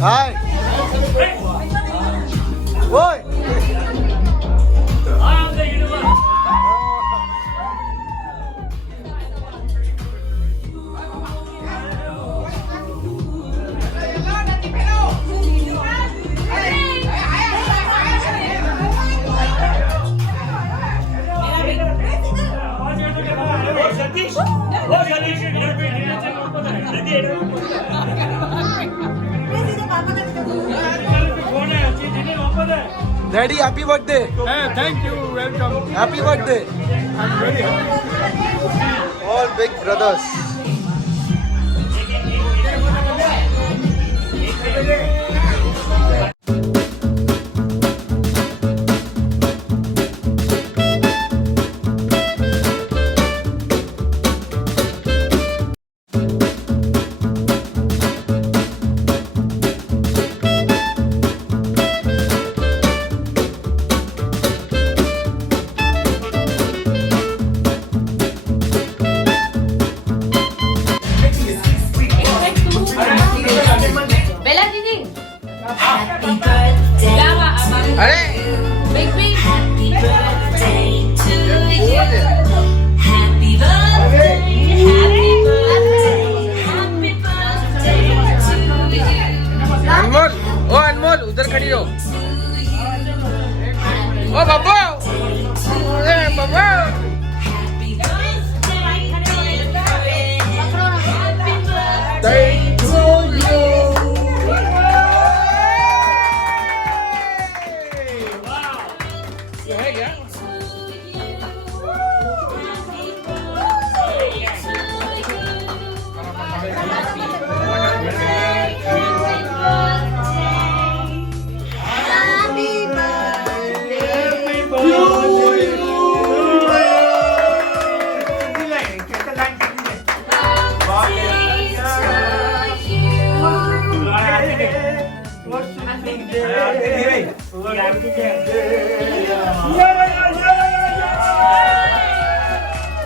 हाय ओए Daddy, happy birthday. Hey, thank you. Welcome. Happy birthday. I'm very happy. All big brothers. Bella Didi. Happy birthday. अरे Big big. Happy birthday to you. Happy birthday. Happy birthday. Happy birthday to you. अनमोल ओ अनमोल उधर खड़ी हो ओ बाबू ए बाबू Happy birthday. Happy birthday. ये है क्या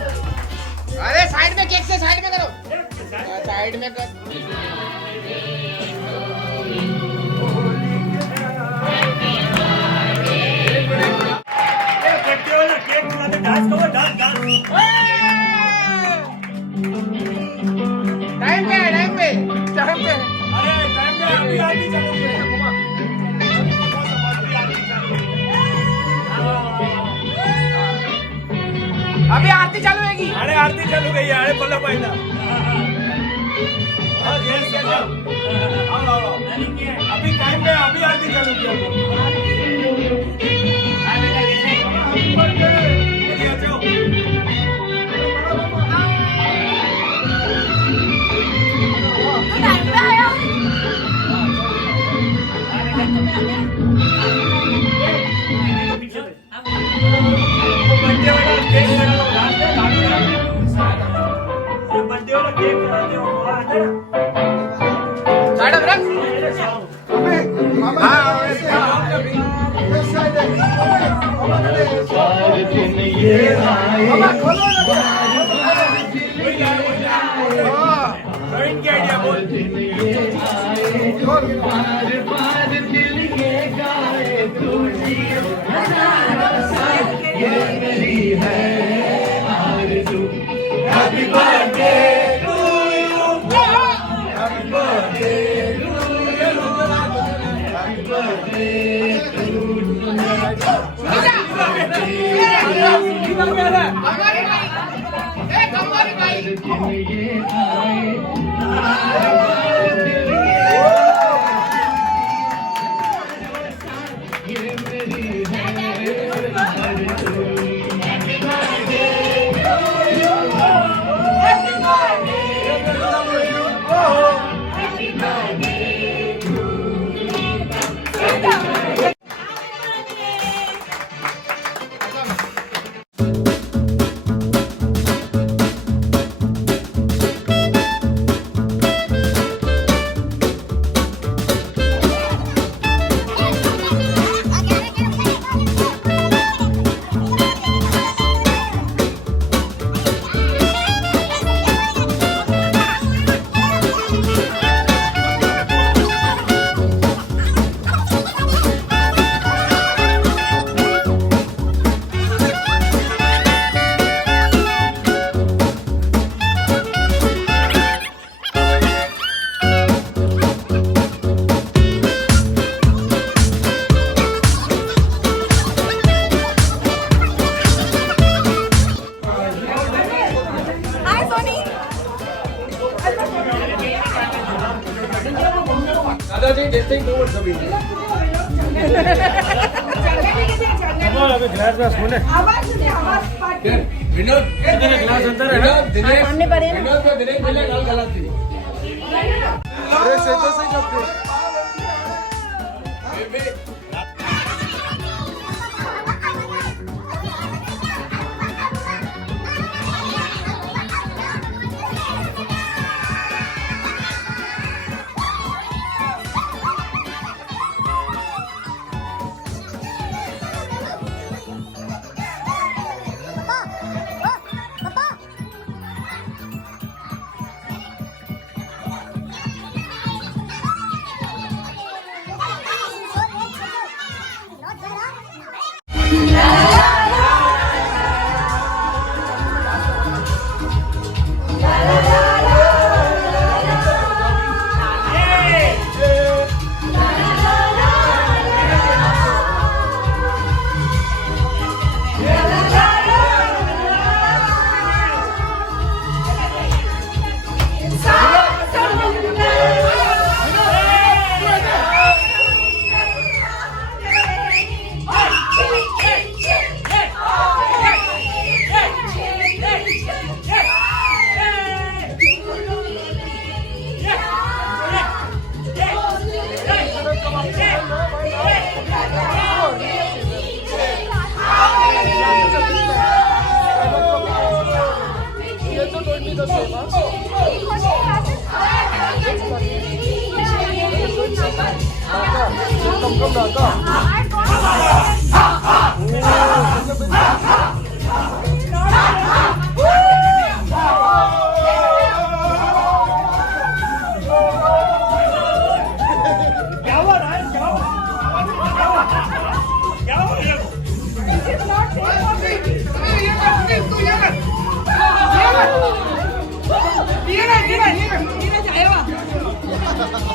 अरे साइड में केक से साइड में करो साइड में कर टाइम पे टाइम पे टाइम पे अभी आरती चालू होगी अरे आरती चालू गई है. अरे बोलो पहिला. अभी टाइम पे अभी आरती चालू किया. Happy birthday to you. Happy birthday to you. Happy birthday to you. अभी ग्लास में सोने विनोद ग्लास अंदर है ना सामने पड़े ना विनोद को दिनेश पहले गाल गलत थी अरे से तो सही जब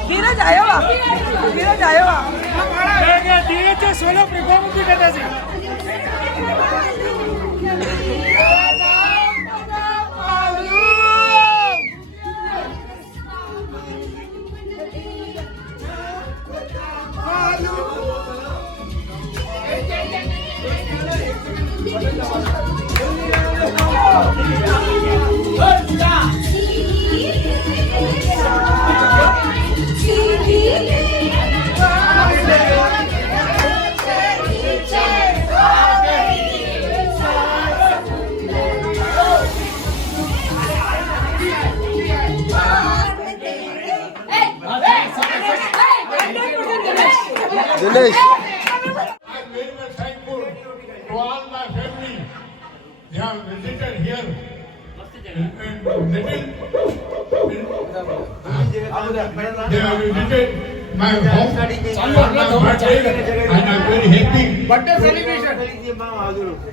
धीरज आयो धीरज सोलो प्रिफॉर्म भी करता सी Dinesh I'm very much thankful to all my family. They have visited here. And they have visited my home on my birthday, and I'm very happy. birthday celebration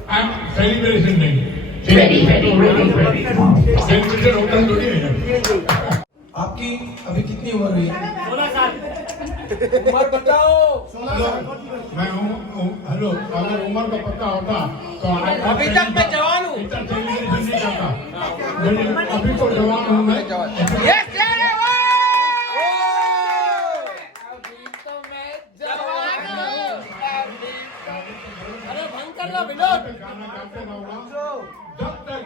I'm celebration day. Celebration hotel थोड़ी है। आपकी अभी कितनी उम्र हुई 16 साल उम्र बताओ मैं हेलो अगर उम्र का पता होता तो अभी तक मैं जवान हूँ इतना सेलिब्रेशन नहीं करता लेकिन अभी तो जवान हूँ मैं ये क्या है वो अभी तो मैं जवान हूँ अरे भंग कर लो विनोद गाना गाते रहूंगा जब तक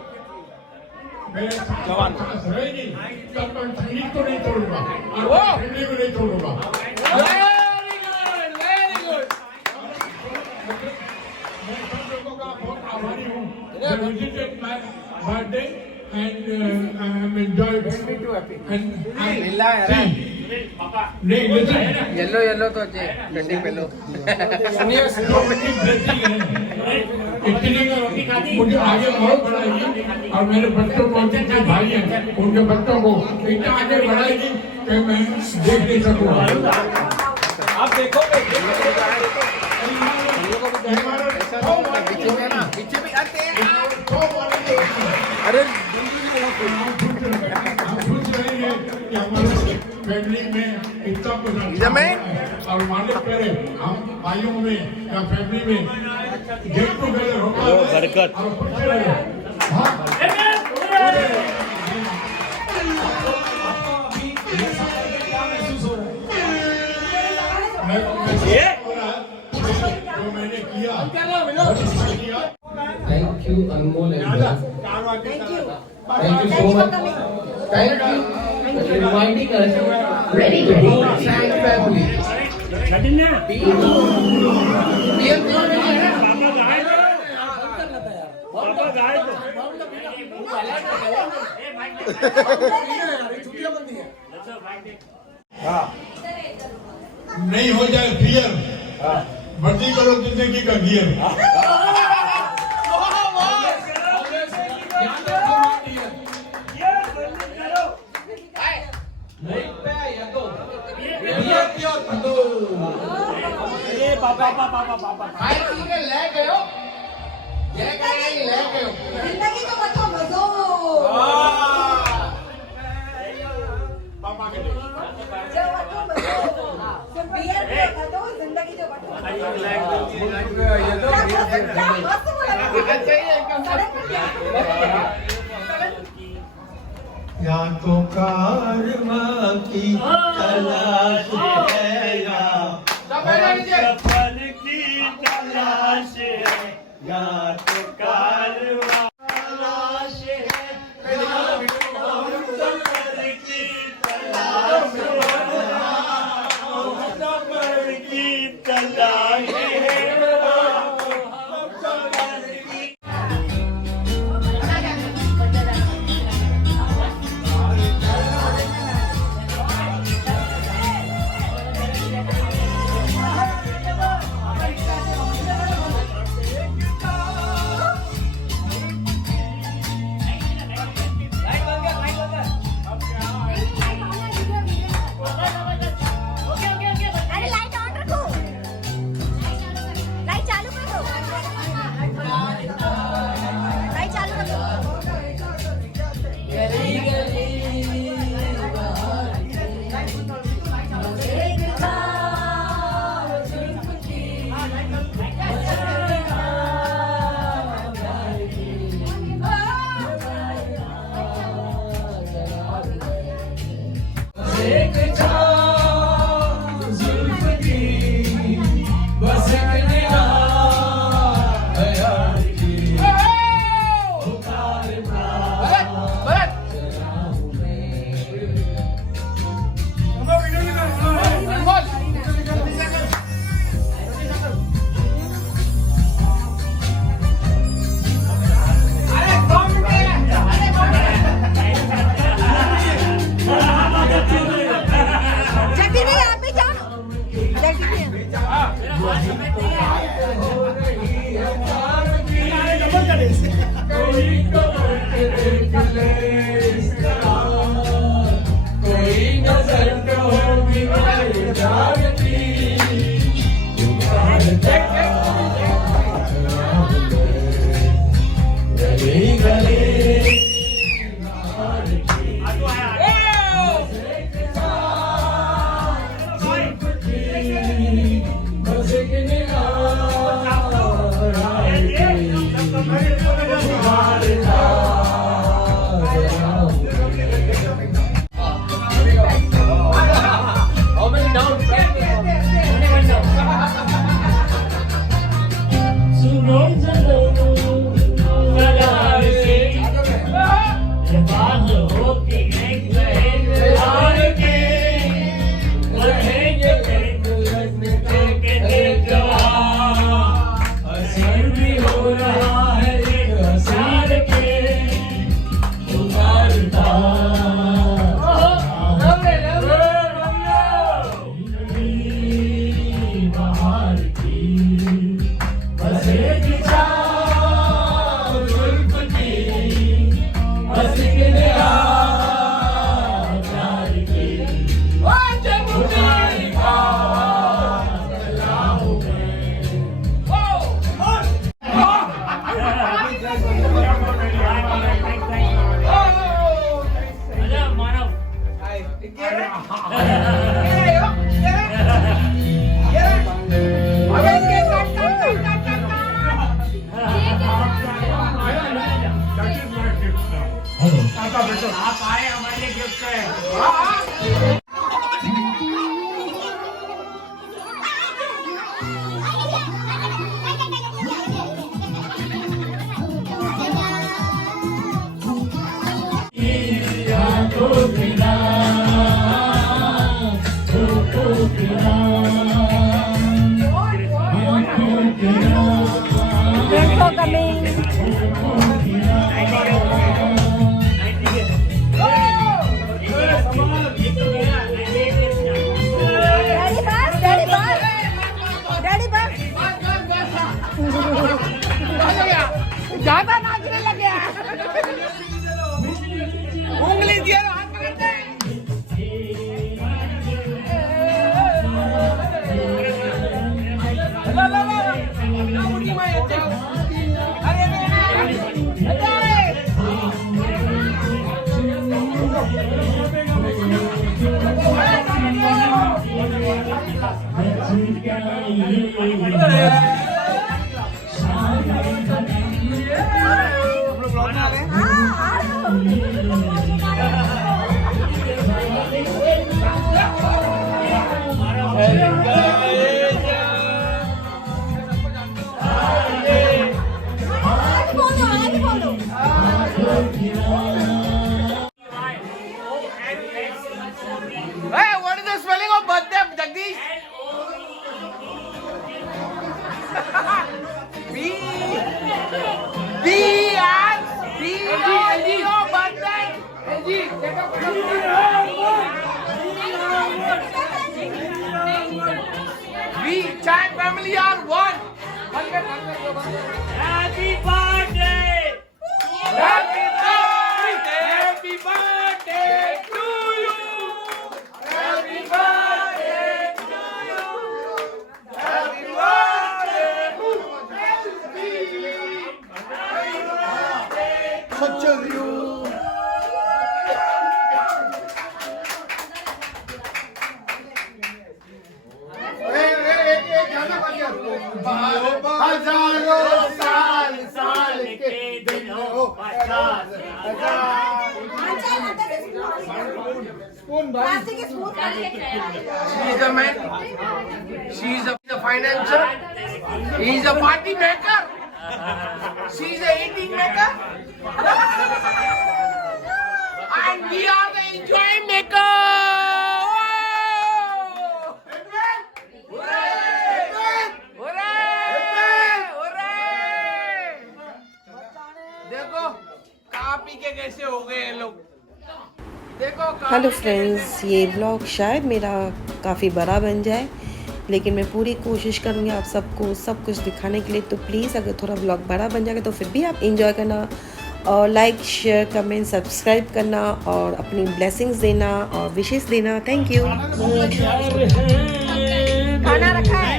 मेरे जवान रहेगी तब तक संगीत को नहीं छोड़ूंगा और फैमिली को नहीं छोड़ूंगा वेरी गुड वेरी गुड मैं सब लोगों का बहुत आभारी हूँ They visited my birthday and I am enjoyed and नहीं listen येलो येलो तो जे गड्डी पे लो इतने का मुझे आगे बहुत बढ़ाएगी और मेरे बच्चों को जितने भाई हैं उनके बच्चों को इतना आगे बढ़ाएगी कि मैं देख नहीं सकूंगा आप देखोगे पीछे में ना पीछे भी आते हैं अरे खुश रहेंगे कि हमारे फैमिली में इतना कुछ और मालिक करे हम भाइयों में या फैमिली में गेट टूगेदर होता है बरकत। और खुश रहे हाँ क्या महसूस हो रहा है जो मैंने किया thank you Anmol and thank you thank you so much thank you reminding us ready to go सैंड फैमिली नहीं हो जाए फियर भर्ती करो जिंदगी का गियर जिंदगी तो वठो मज़ो जो वठो मज़ो सिर्फ बियर पियो थधो जिंदगी जो वठो मस्त या तो कारवा की तलाश है या सफल की तलाश है या तो कारवा तलाश है सफल की तलाश है सफल की तलाश है अरे लाइट ऑन रखो, लाइट चालू करो, लाइट चालू रखो। जल्दी नहीं आप भी जाओ जल्दी नहीं कोई नजर तो जागती गली गली Hey, Thanks for coming. Daddy bus, daddy bus, daddy bus. ज्यादा नाचने लग गया उंगली दिया हाथ पकड़ते ला ला ला ना उठी मैं अरे Hey, what is the spelling of birthday, Jagdish? B and birthday. We child family are one. Happy birthday! Happy birthday! Happy birthday to you! Happy birthday to you! Happy birthday to you! हजारों साल साल के दिन हो 50,000 Plastic is smooth. She is a man. She is a financier. He is a party maker. She is a eating maker. And we are the enjoy maker. देखो कहाँ पी के कैसे हो गए ये लोग देखो हेलो फ्रेंड्स, ये व्लॉग शायद मेरा काफ़ी बड़ा बन जाए, लेकिन मैं पूरी कोशिश करूँगी आप सबको सब कुछ दिखाने के लिए। तो प्लीज़ अगर थोड़ा व्लॉग बड़ा बन जाएगा तो फिर भी आप इंजॉय करना और लाइक शेयर कमेंट सब्सक्राइब करना और अपनी ब्लेसिंग्स देना और विशेस देना। Thank you. खाना रखा है।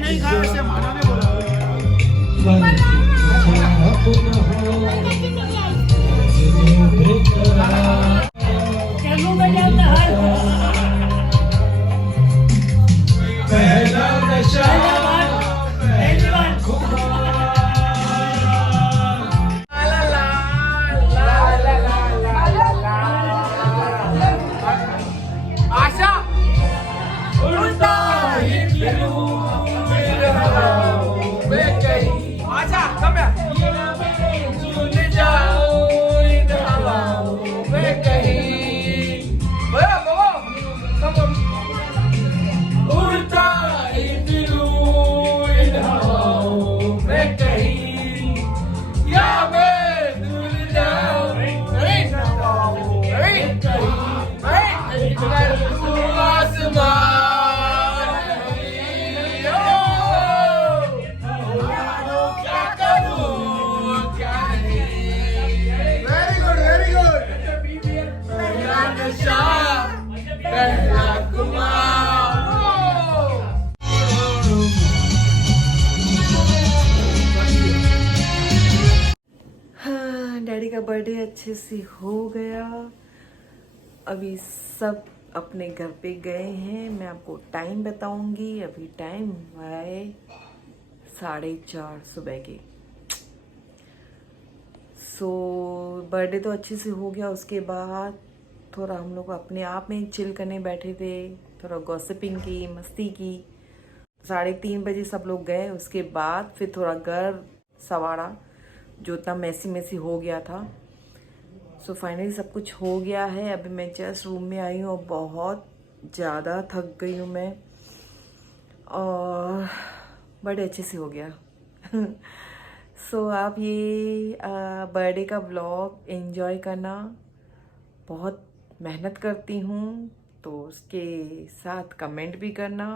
पहला नशा आशा उल्टा ही आशा कम चुन जाओ इन हवाओं में कहीं उल्टा ही इन हवाओं में कहीं या मैं भूल जाऊं इन हवाओं में कहीं तू आसमान क्या करूं क्या नहीं वेरी गुड पहला नशा पहला कुमार हाँ, डैडी का बर्थडे अच्छे से हो गया। अभी सब अपने घर पे गए हैं। मैं आपको टाइम बताऊंगी। अभी टाइम हुआ है 4:30 सुबह के। सो बर्थडे तो अच्छे से हो गया। उसके बाद थोड़ा हम लोग अपने आप में चिल करने बैठे थे, थोड़ा गॉसिपिंग की, मस्ती की। 3:30 बजे सब लोग गए। उसके बाद फिर थोड़ा घर सवारा जो इतना मैसी हो गया था। सो फाइनली सब कुछ हो गया है। अभी मैं जस्ट रूम में आई हूँ और बहुत ज़्यादा थक गई हूँ मैं। और बड़े अच्छे से हो गया। सो आप ये बर्थडे का व्लॉग एंजॉय करना। बहुत मेहनत करती हूँ, तो उसके साथ कमेंट भी करना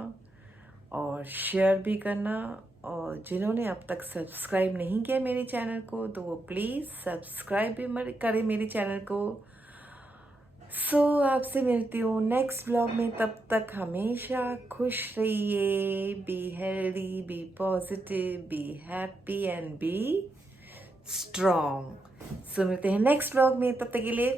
और शेयर भी करना। और जिन्होंने अब तक सब्सक्राइब नहीं किया मेरे चैनल को, तो वो प्लीज़ सब्सक्राइब भी करें मेरे चैनल को। सो आपसे मिलती हूँ नेक्स्ट व्लॉग में। तब तक हमेशा खुश रहिए, be healthy, be positive, be happy and be strong. So मिलते हैं नेक्स्ट व्लॉग में, तब तक के लिए